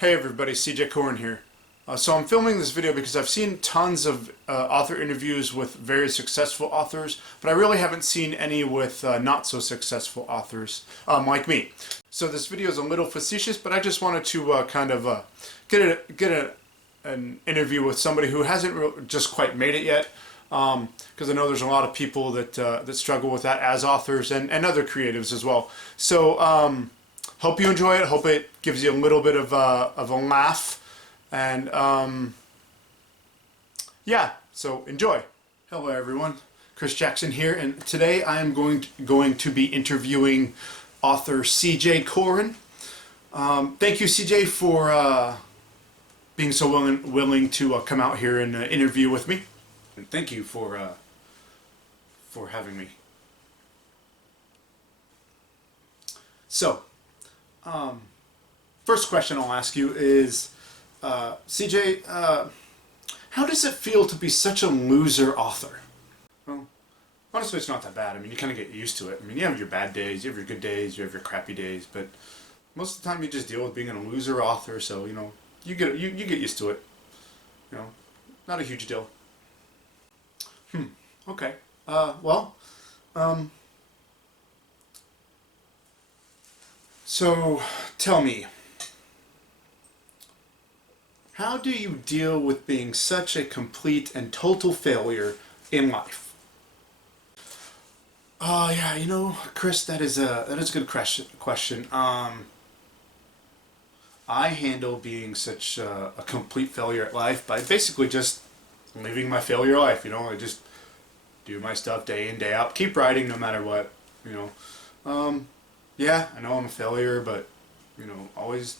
Hey everybody, Korryn here. So I'm filming this video because I've seen tons of author interviews with very successful authors, but I really haven't seen any with not so successful authors like me. So this video is a little facetious, but I just wanted to get an interview with somebody who hasn't just quite made it yet, because I know there's a lot of people that struggle with that as authors and other creatives as well. So hope you enjoy it. Hope it gives you a little bit of a laugh. And yeah, so enjoy. Hello everyone, Chris Jackson here, and today I am going to be interviewing author CJ Korryn. Thank you, CJ, for being so willing to come out here and interview with me. And thank you for having me. So, first question I'll ask you is, CJ, how does it feel to be such a loser author? Well, honestly, it's not that bad. I mean, you kind of get used to it. I mean, you have your bad days, you have your good days, you have your crappy days, but most of the time you just deal with being a loser author, so, you know, you get used to it. You know, not a huge deal. Okay. So tell me, how do you deal with being such a complete and total failure in life? Yeah, you know, Chris, that is a good question. I handle being such a complete failure at life by basically just living my failure life. You know, I just do my stuff day in, day out, keep writing no matter what. You know, yeah, I know I'm a failure, but you know, always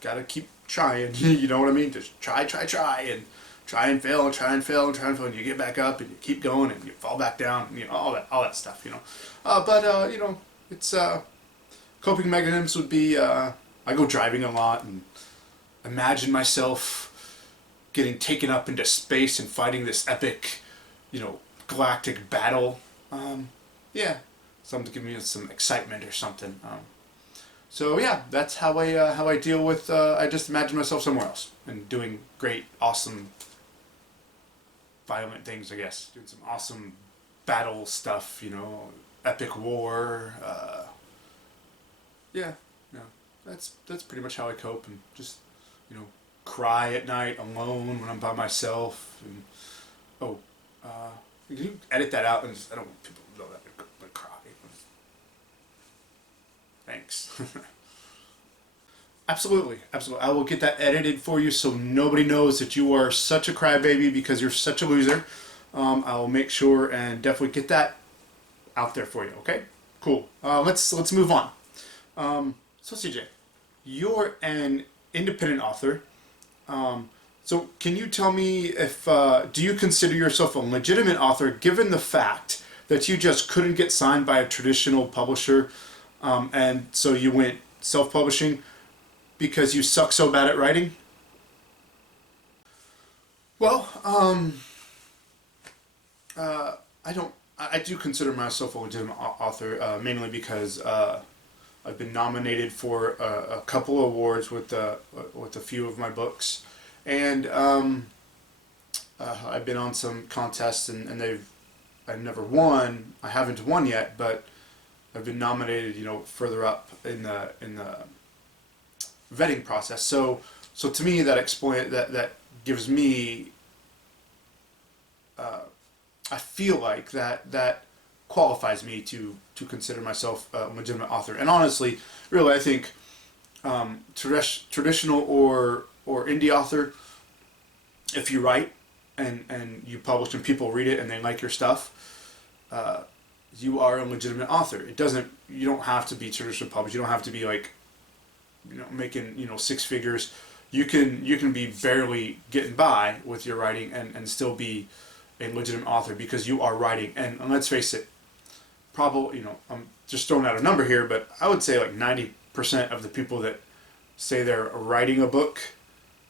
gotta keep trying. You know what I mean? Just try, and try and fail, and try and fail, and you get back up and you keep going and you fall back down. You know, all that stuff. You know, but you know, it's coping mechanisms would be I go driving a lot and imagine myself getting taken up into space and fighting this epic, you know, galactic battle. Yeah, something to give me some excitement or something. So yeah, that's how I deal with. I just imagine myself somewhere else and doing great, awesome, violent things. I guess doing some awesome battle stuff. You know, epic war. Yeah, that's pretty much how I cope, and just, you know, cry at night alone when I'm by myself. And can you edit that out? And just, I don't want people to know that I cry. Thanks. Absolutely. I will get that edited for you so nobody knows that you are such a crybaby because you're such a loser. I will make sure and definitely get that out there for you. Okay? Cool. Let's move on. So CJ, you're an independent author. So can you tell me if do you consider yourself a legitimate author given the fact that you just couldn't get signed by a traditional publisher, and so you went self-publishing because you suck so bad at writing? Well, I do consider myself a legitimate author, mainly because I've been nominated for a couple awards with a few of my books, and I've been on some contests, and I've never won. I haven't won yet, but I've been nominated, you know, further up in the vetting process. So to me, that gives me, I feel like that qualifies me to consider myself a legitimate author. And honestly, really, I think traditional or indie author, if you write and you publish and people read it and they like your stuff, you are a legitimate author. You don't have to be traditional published. You don't have to be like, you know, making, you know, six figures. You can be barely getting by with your writing and still be a legitimate author because you are writing. And let's face it, probably, you know, I'm just throwing out a number here, but I would say like 90% of the people that say they're writing a book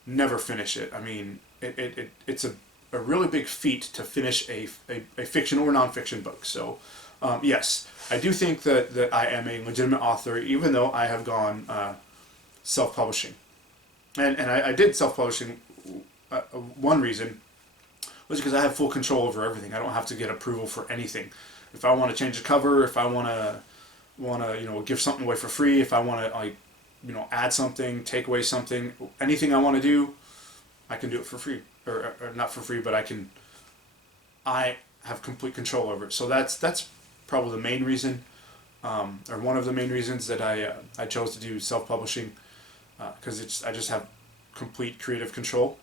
never finish it. I mean, it's a really big feat to finish a fiction or nonfiction book. So yes, I do think that I am a legitimate author, even though I have gone self-publishing. and I did self-publishing. One reason was because I have full control over everything. I don't have to get approval for anything. If I want to change the cover, if I want to give something away for free, if I want to add something, take away something, anything I want to do, I can do it for free, or not for free, but I have complete control over it. So that's probably the main reason, or one of the main reasons that I chose to do self-publishing, because I just have complete creative control.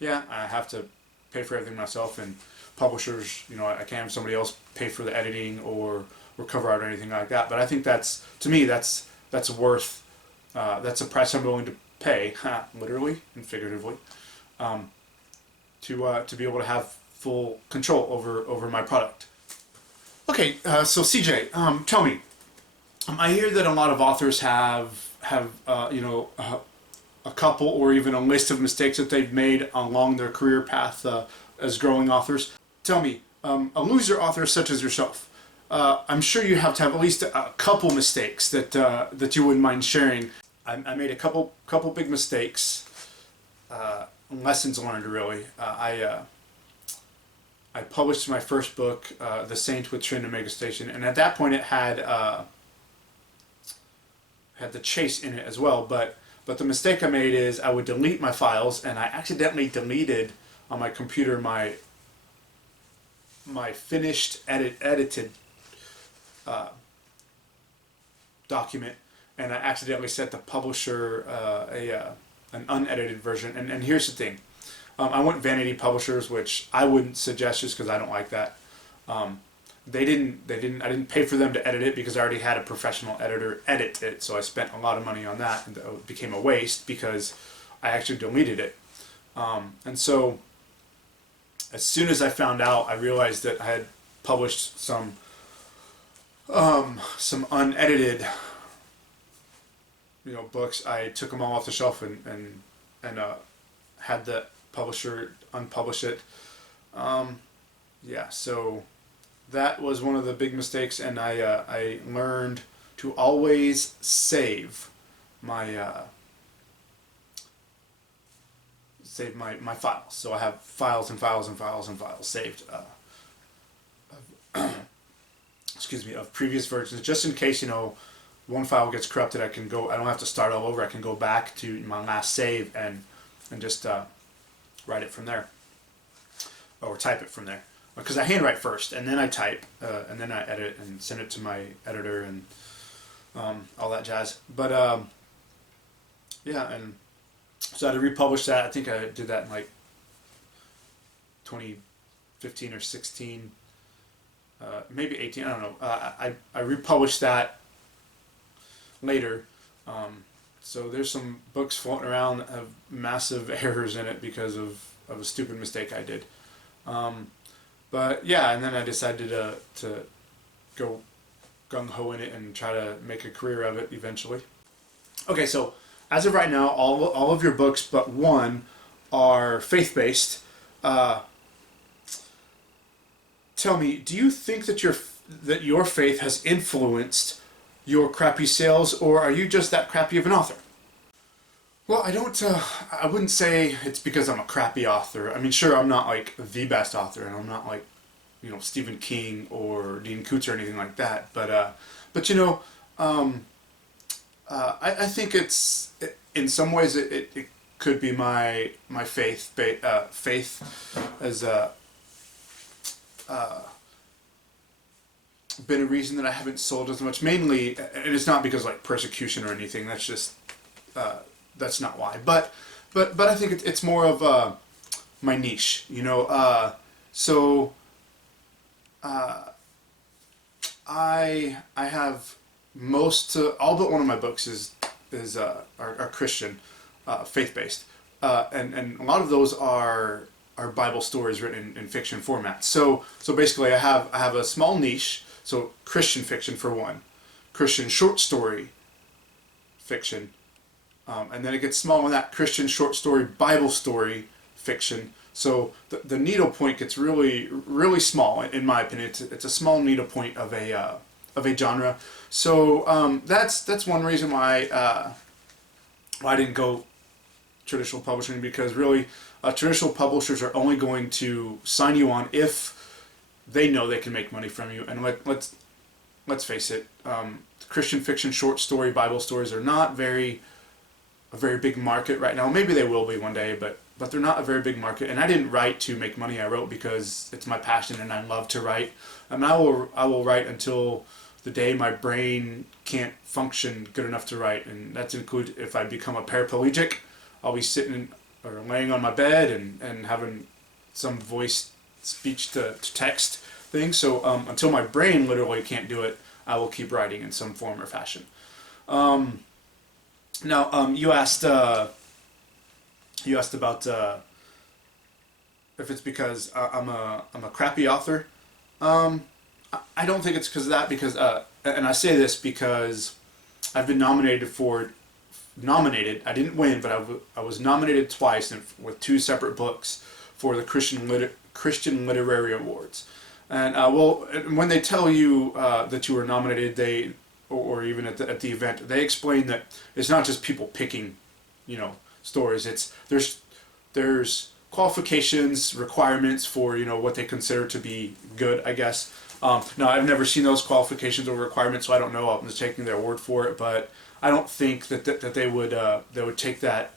Yeah, I have to pay for everything myself, and publishers, I can't have somebody else pay for the editing or cover art or anything like that. But I think that's worth, that's a price I'm willing to pay, literally and figuratively, to be able to have full control over my product. Okay, so CJ, tell me, I hear that a lot of authors have a couple or even a list of mistakes that they've made along their career path as growing authors. Tell me, a loser author such as yourself, I'm sure you have to have at least a couple mistakes that you wouldn't mind sharing. I made a couple big mistakes, lessons learned really. I published my first book, The Saint with Trin and Mega Station, and at that point it had the chase in it as well. But the mistake I made is I would delete my files, and I accidentally deleted on my computer my finished edited document, and I accidentally sent the publisher an unedited version. And here's the thing, I went Vanity Publishers, which I wouldn't suggest just because I don't like that. I didn't pay for them to edit it because I already had a professional editor edit it, so I spent a lot of money on that, and it became a waste because I actually deleted it. And so as soon as I found out, I realized that I had published some unedited books. I took them all off the shelf and had the publisher unpublish it. Yeah, so that was one of the big mistakes, and I learned to always save my my files. So I have files and files and files and files saved excuse me, of previous versions, just in case one file gets corrupted. I don't have to start all over. I can go back to my last save and just write it from there, or type it from there. Because I handwrite first, and then I type, and then I edit and send it to my editor and all that jazz. But yeah, and so I had to republish that. I think I did that in like 2015 or 16, maybe 18. I don't know. I republished that later. So there's some books floating around that have massive errors in it because of a stupid mistake I did. But yeah, and then I decided to go gung-ho in it and try to make a career of it eventually. Okay, so as of right now, all of your books but one are faith-based. Tell me, do you think that your faith has influenced your crappy sales, or are you just that crappy of an author? Well, I wouldn't say it's because I'm a crappy author. I mean, sure, I'm not like the best author, and I'm not like, Stephen King or Dean Koontz or anything like that. But I think in some ways it could be my faith has been a reason that I haven't sold as much. Mainly, and it's not because like persecution or anything. That's just that's not why. But I think it's more of my niche. So I have all but one of my books are Christian, faith-based, and a lot of those are Bible stories written in fiction format. So basically, I have a small niche. So Christian fiction for one, Christian short story fiction, and then it gets smaller than that, Christian short story Bible story fiction. So the needle point gets really, really small, in my opinion. It's a small needle point of a genre. So that's one reason why I didn't go traditional publishing, because really traditional publishers are only going to sign you on if they know they can make money from you. And let's face it, Christian fiction, short story, Bible stories are not a very big market right now. Maybe they will be one day, but they're not a very big market. And I didn't write to make money. I wrote because it's my passion and I love to write. And I will write until the day my brain can't function good enough to write. And that's include if I become a paraplegic, I'll be sitting or laying on my bed and having some voice speech to text thing. So until my brain literally can't do it, I will keep writing in some form or fashion. Now you asked about if it's because I'm a crappy author. I don't think it's because of that, because and I say this because I've been nominated. I didn't win, but I was nominated twice with 2 separate books for the Christian Literary Awards. And when they tell you that you were nominated, or even at the event, they explain that it's not just people picking, stories. There's qualifications, requirements for what they consider to be good, I guess. Now I've never seen those qualifications or requirements, so I don't know. I'm just taking their word for it, but I don't think that they would take that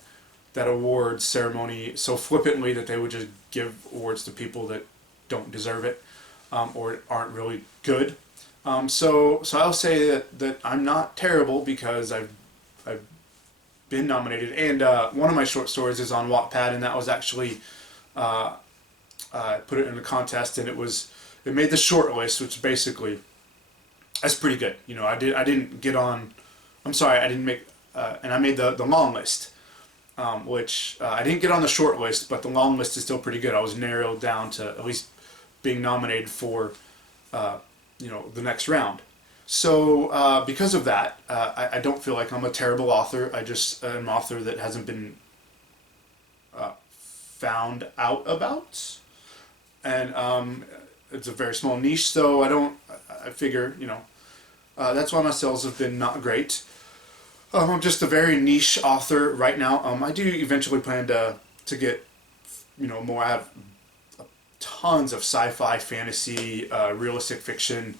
award ceremony so flippantly that they would just give awards to people that don't deserve it, or aren't really good. So I'll say that I'm not terrible because I've been nominated, and one of my short stories is on Wattpad, and that was actually I put it in a contest, and it made the short list, which basically that's pretty good. I didn't get on. I'm sorry, I didn't make, and I made the long list, which I didn't get on the short list, but the long list is still pretty good. I was narrowed down to at least being nominated for, the next round. So because of that, I don't feel like I'm a terrible author. I just am an author that hasn't been found out about, and it's a very small niche. So I figure, that's why my sales have been not great. I'm just a very niche author right now. I do eventually plan to get, more. I have tons of sci-fi, fantasy, realistic fiction.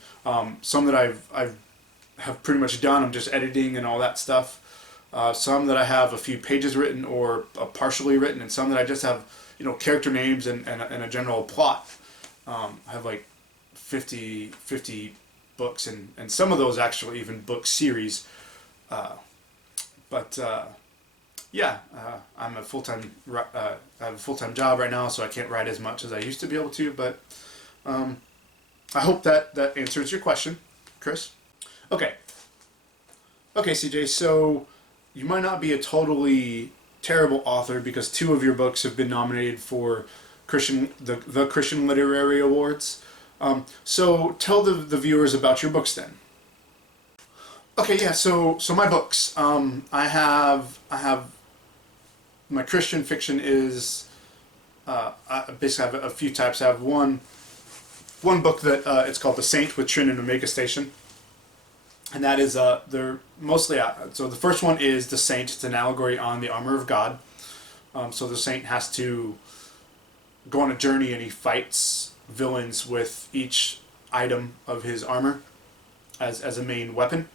Some that I have pretty much done. I'm just editing and all that stuff. Some that I have a few pages written or partially written, and some that I just have, character names and a general plot. I have like 50 books, and some of those actually even book series. I'm a full-time. I have a full-time job right now, so I can't write as much as I used to be able to. But I hope that answers your question, Chris. Okay, CJ. So you might not be a totally terrible author because 2 of your books have been nominated for the Christian Literary Awards. So tell the viewers about your books then. Okay, yeah. So my books. I have my Christian fiction is I basically have a few types. I have one book that it's called The Saint with Trin and Omega Station, and that is they're mostly so the first one is The Saint. It's an allegory on the armor of God. So the Saint has to go on a journey, and he fights villains with each item of his armor as a main weapon.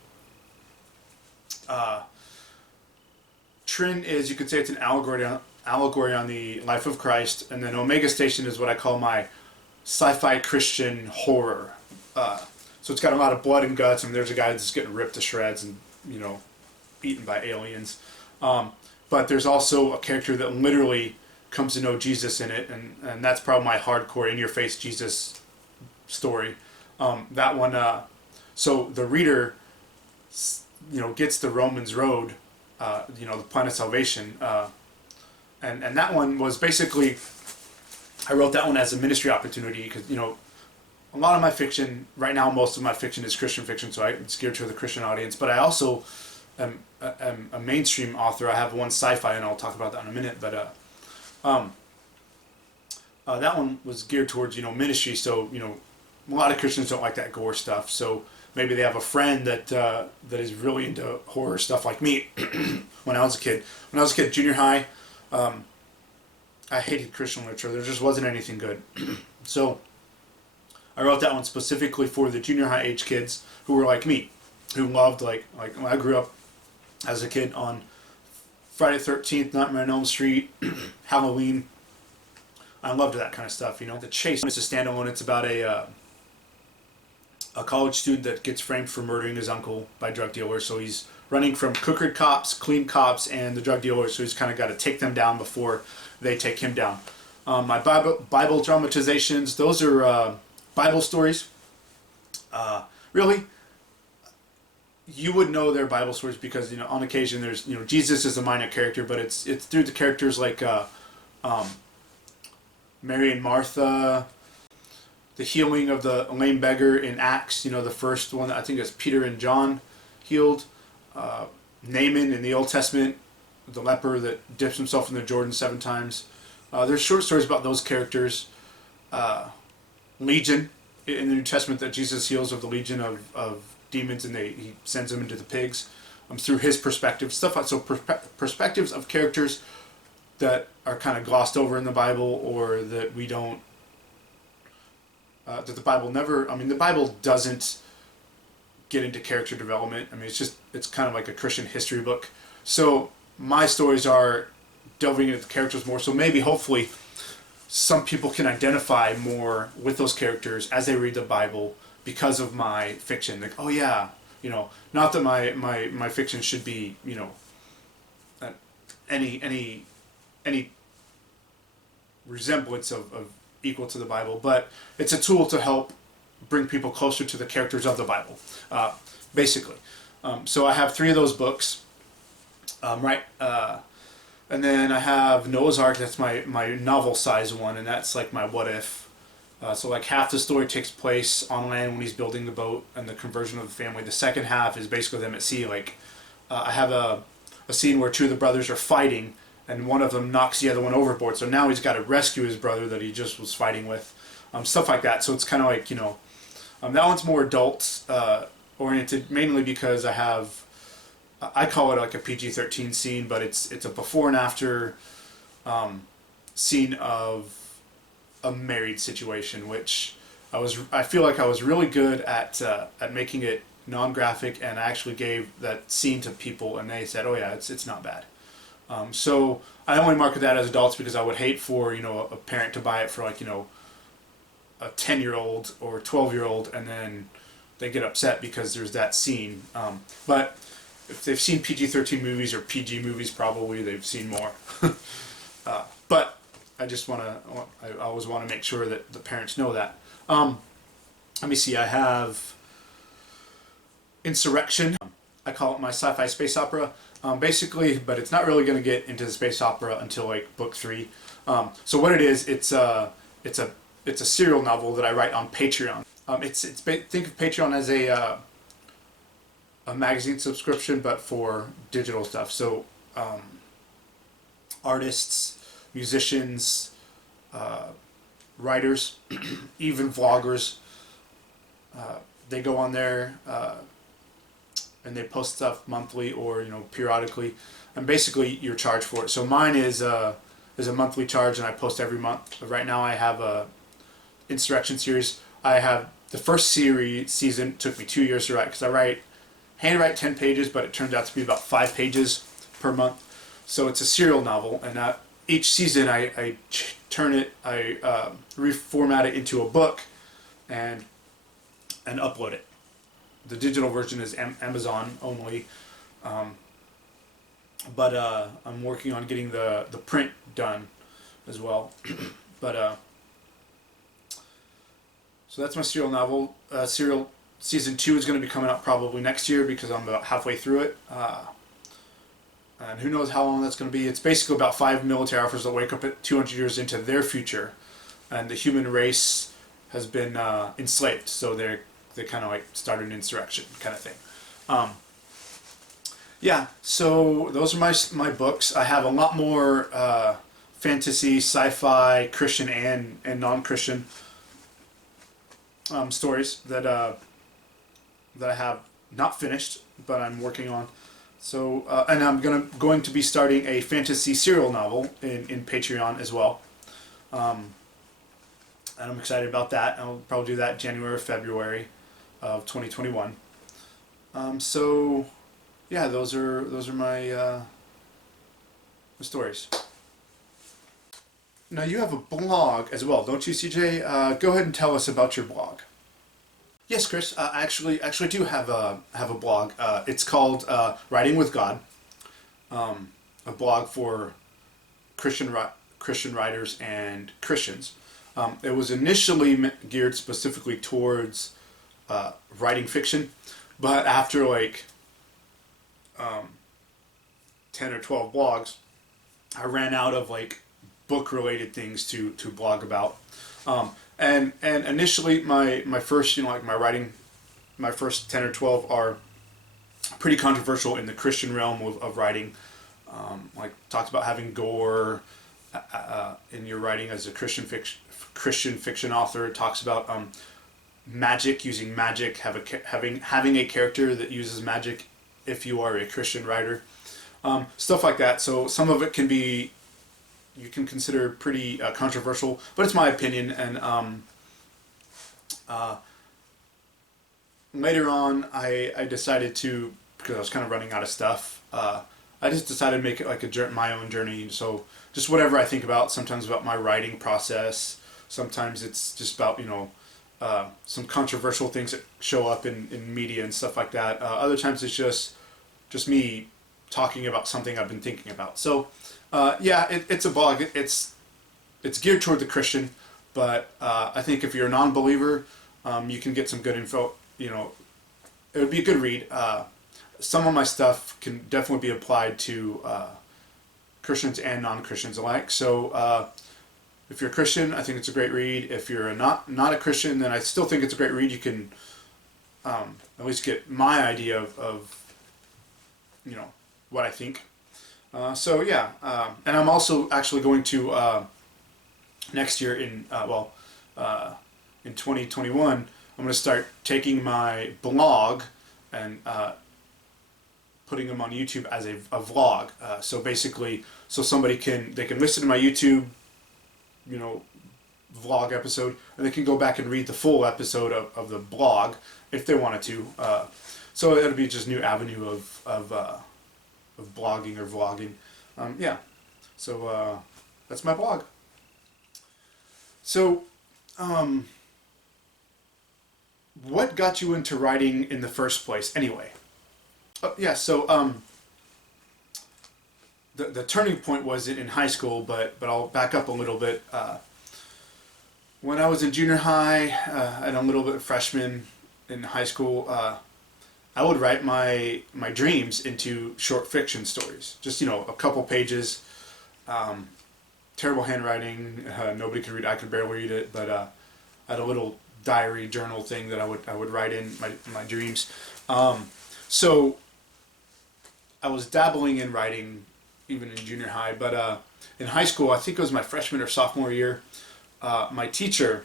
Trin is, you could say, it's an allegory on the life of Christ, and then Omega Station is what I call my sci-fi Christian horror. So it's got a lot of blood and guts, and there's a guy that's getting ripped to shreds and eaten by aliens. But there's also a character that literally comes to know Jesus in it, and that's probably my hardcore in-your-face Jesus story. That one, so the reader, gets the Romans road, the plan of salvation, and that one was basically, I wrote that one as a ministry opportunity because a lot of my fiction right now, most of my fiction is Christian fiction, so it's geared to the Christian audience. But I also am a mainstream author. I have one sci-fi, and I'll talk about that in a minute. But that one was geared towards ministry. So a lot of Christians don't like that gore stuff. So maybe they have a friend that is really into horror stuff like me, when I was a kid. When I was a kid, junior high, I hated Christian literature. There just wasn't anything good. So I wrote that one specifically for the junior high age kids who were like me, who loved like I grew up as a kid on Friday the 13th, Nightmare on Elm Street, Halloween. I loved that kind of stuff, you know. The Chase is a standalone. It's about a college student that gets framed for murdering his uncle by drug dealers. So he's running from crooked cops, clean cops, and the drug dealers. So he's kind of got to take them down before they take him down. My Bible dramatizations, those are Bible stories. Really, you would know they're Bible stories because, you know, on occasion there's, you know, Jesus is a minor character, but it's through the characters like Mary and Martha, the healing of the lame beggar in Acts, you know, the first one, I think it's Peter and John healed. Naaman in the Old Testament, the leper that dips himself in the Jordan 7 times. There's short stories about those characters. Legion in the New Testament, that Jesus heals of the legion of demons, and he sends them into the pigs through his perspective. Stuff like so, perspectives of characters that are kind of glossed over in the Bible, or that we don't, that the Bible never, I mean, the Bible doesn't get into character development. I mean, it's kind of like a Christian history book. So my stories are delving into the characters more. So maybe, hopefully, some people can identify more with those characters as they read the Bible because of my fiction. Like, oh yeah, you know, not that my fiction should be, you know, any resemblance of equal to the Bible, but it's a tool to help bring people closer to the characters of the Bible, basically. So I have 3 of those books, and then I have Noah's Ark. That's my novel size one, and that's like my what if. So like half the story takes place on land when he's building the boat and the conversion of the family. The second half is basically them at sea. Like I have a scene where 2 of the brothers are fighting, and one of them knocks the other one overboard. So now he's got to rescue his brother that he just was fighting with. Stuff like that. So it's kind of like, you know, that one's more adult oriented, mainly because I call it like a PG-13 scene, but it's a before and after scene of a married situation, which I feel like I was really good at making it non-graphic, and I actually gave that scene to people, and they said, oh yeah, it's not bad. So I only market that as adults because I would hate for, you know, a parent to buy it for, like, you know, a 10-year-old or 12-year-old, and then they get upset because there's that scene. But if they've seen PG-13 movies or PG movies, probably they've seen more. But I always want to make sure that the parents know that. Let me see, I have Insurrection. I call it my sci-fi space opera. Basically, but it's not really going to get into the space opera until like book 3. So what it is, it's a serial novel that I write on Patreon. Think of Patreon as a magazine subscription, but for digital stuff. So artists, musicians, writers, even vloggers, they go on there and they post stuff monthly or, you know, periodically, and basically you're charged for it. So mine is a monthly charge, and I post every month. Right now I have a Insurrection series. I have the first season took me 2 years to write, because I handwrite 10 pages, but it turns out to be about 5 pages per month. So it's a serial novel, and each season I turn it, I reformat it into a book and upload it. The digital version is Amazon only, but I'm working on getting the print done as well. But so that's my serial novel. Serial season 2 is going to be coming out probably next year, because I'm about halfway through it. And who knows how long that's going to be. It's basically about 5 military officers that wake up at 200 years into their future, and the human race has been enslaved. So they kind of like started an insurrection kind of thing. Yeah, so those are my books. I have a lot more fantasy, sci-fi, Christian and non-Christian stories that I have not finished, but I'm working on. So, and I'm going to be starting a fantasy serial novel in Patreon as well. Um, and I'm excited about that. I'll probably do that January or February of 2021. So, yeah, those are my stories. Now you have a blog as well, don't you, CJ? Go ahead and tell us about your blog. Yes, Chris. I actually do have a blog. It's called Writing with God. A blog for Christian writers and Christians. It was initially geared specifically towards writing fiction, but after like 10 or 12 blogs, I ran out of like book related things to blog about. And initially my first, like my writing, my first 10 or 12 are pretty controversial in the Christian realm of writing. Like talks about having gore in your writing as a Christian fiction author. It talks about magic, using magic, having a character that uses magic if you are a Christian writer. Stuff like that. So some of it you can consider pretty controversial, but it's my opinion. And later on, I decided to, because I was kind of running out of stuff, I just decided to make it like my own journey. So just whatever I think about, sometimes about my writing process, sometimes it's just about, some controversial things that show up in media and stuff like that. Other times it's just me talking about something I've been thinking about. So yeah, it's a blog. It's geared toward the Christian, but I think if you're a non-believer, you can get some good info. It would be a good read. Some of my stuff can definitely be applied to Christians and non-Christians alike. So if you're a Christian, I think it's a great read. If you're not a Christian, then I still think it's a great read. You can at least get my idea of what I think. So yeah, and I'm also actually going to next year in 2021, I'm going to start taking my blog and putting them on YouTube as a vlog. So basically, somebody they can listen to my YouTube, vlog episode, and they can go back and read the full episode of the blog if they wanted to. So it'll be just a new avenue of blogging or vlogging. Yeah. So that's my blog. So, what got you into writing in the first place, anyway? Yeah. So, the turning point was in high school, but I'll back up a little bit. When I was in junior high and a little bit freshman in high school, I would write my dreams into short fiction stories. Just, a couple pages. Terrible handwriting. Nobody could read. I could barely read it, but I had a little diary journal thing that I would write in my dreams. So I was dabbling in writing even in junior high, but in high school, I think it was my freshman or sophomore year, my teacher,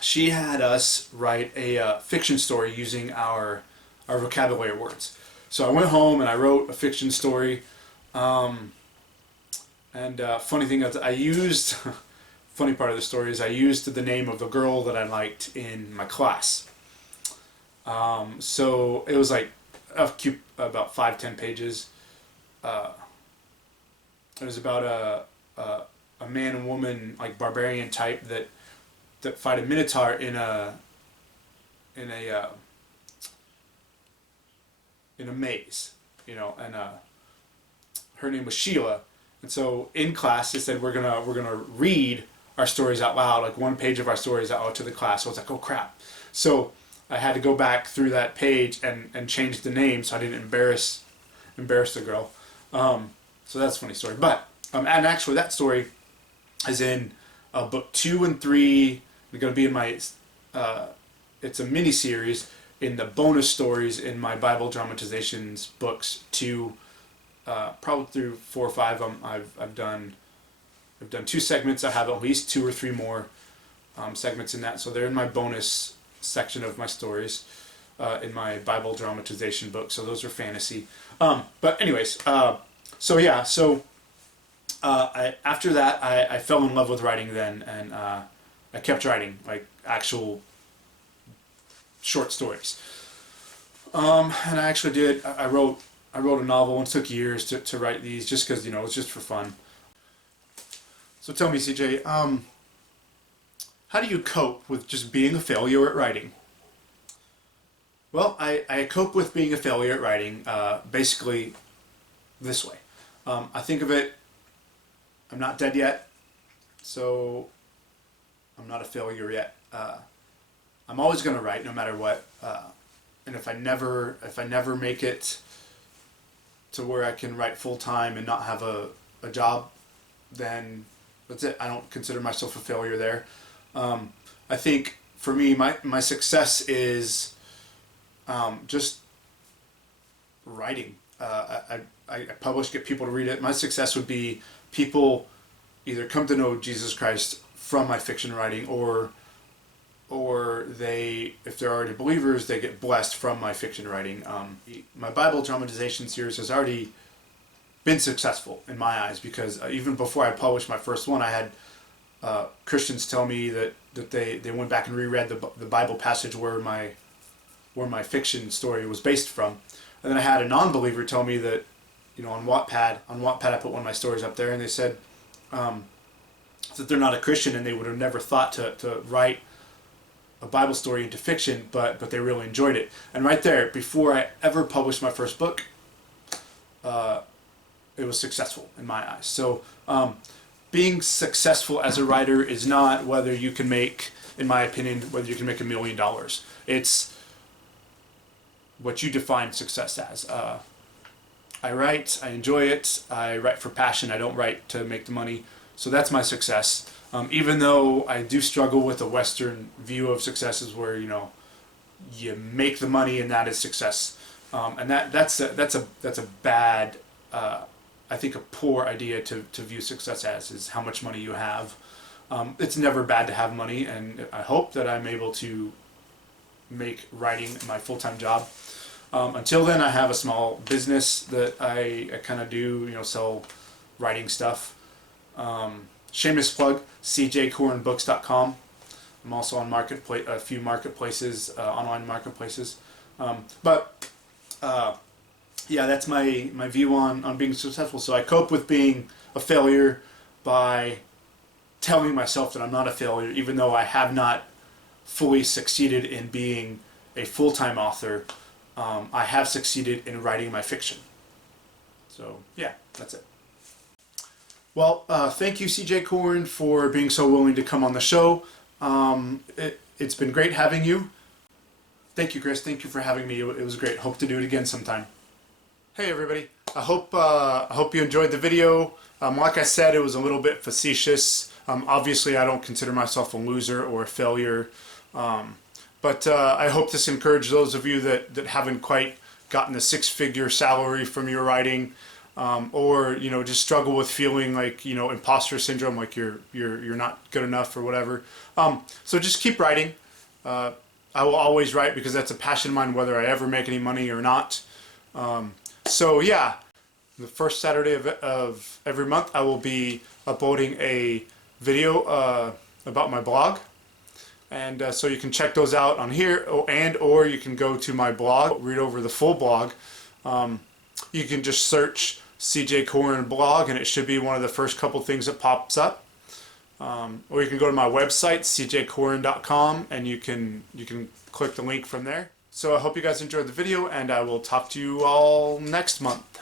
she had us write a fiction story using our vocabulary words. So I went home and I wrote a fiction story. Funny thing is, funny part of the story is I used the name of the girl that I liked in my class. So it was like about 5-10 pages. It was about a man and woman, like barbarian type, that fight a minotaur in a maze, and her name was Sheila. And so in class they said we're gonna read our stories out loud, like one page of our stories out loud to the class. So I was like, oh crap. So I had to go back through that page and change the name so I didn't embarrass the girl. So that's a funny story. But and actually that story is in book 2 and 3. They're going to be in my it's a mini series in the bonus stories in my Bible dramatizations books 2, probably through 4 or 5 of them. I've done 2 segments. I have at least 2 or 3 more segments in that, so they're in my bonus section of my stories. in my Bible dramatization book. So those are fantasy. But anyways, so yeah, so after that, I fell in love with writing then, and I kept writing like actual short stories. And I actually did. I wrote a novel, and it took years to write these, just because, you know, it's just for fun. So tell me, CJ, how do you cope with just being a failure at writing? Well, I cope with being a failure at writing basically this way. I think of it, I'm not dead yet, so I'm not a failure yet. I'm always going to write no matter what. And if I never make it to where I can write full time and not have a job, then that's it. I don't consider myself a failure there. I think for me, my success is just writing. I publish, get people to read it. My success would be people either come to know Jesus Christ from my fiction writing, or they, if they're already believers, they get blessed from my fiction writing. My Bible dramatization series has already been successful in my eyes, because even before I published my first one, I had Christians tell me that they went back and reread the Bible passage where my fiction story was based from. And then I had a non-believer tell me that, you know, on Wattpad I put one of my stories up there, and they said that they're not a Christian and they would have never thought to write a Bible story into fiction, but they really enjoyed it. And right there, before I ever published my first book, it was successful in my eyes. So being successful as a writer is not whether you can make, in my opinion, whether you can make $1 million. It's what you define success as. I write, I enjoy it, I write for passion, I don't write to make the money. So that's my success. Even though I do struggle with a Western view of successes where, you know, you make the money and that is success. And that's a bad, I think a poor idea to view success as, is how much money you have. It's never bad to have money, and I hope that I'm able to make writing my full-time job. Until then, I have a small business that I kind of do, you know, sell writing stuff. Shameless plug, cjkorrynbooks.com. I'm also on a few marketplaces, online marketplaces. Yeah, that's my view on being successful. So I cope with being a failure by telling myself that I'm not a failure, even though I have not fully succeeded in being a full-time author. I have succeeded in writing my fiction. So yeah, that's it. Well, thank you, CJ Korryn, for being so willing to come on the show. It's been great having you. Thank you, Chris. Thank you for having me. It was great. Hope to do it again sometime. Hey, everybody. I hope you enjoyed the video. Like I said, it was a little bit facetious. Obviously, I don't consider myself a loser or a failure. But I hope this encouraged those of you that haven't quite gotten a six-figure salary from your writing. Or, you know, just struggle with feeling like, you know, imposter syndrome, like you're not good enough or whatever. So just keep writing. I will always write because that's a passion of mine, whether I ever make any money or not. So yeah, the first Saturday of every month, I will be uploading a video about my blog. And so you can check those out on here, or you can go to my blog, read over the full blog. You can just search CJ Korryn blog, and it should be one of the first couple things that pops up. Or you can go to my website, cjkorryn.com, and you can click the link from there. So I hope you guys enjoyed the video, and I will talk to you all next month.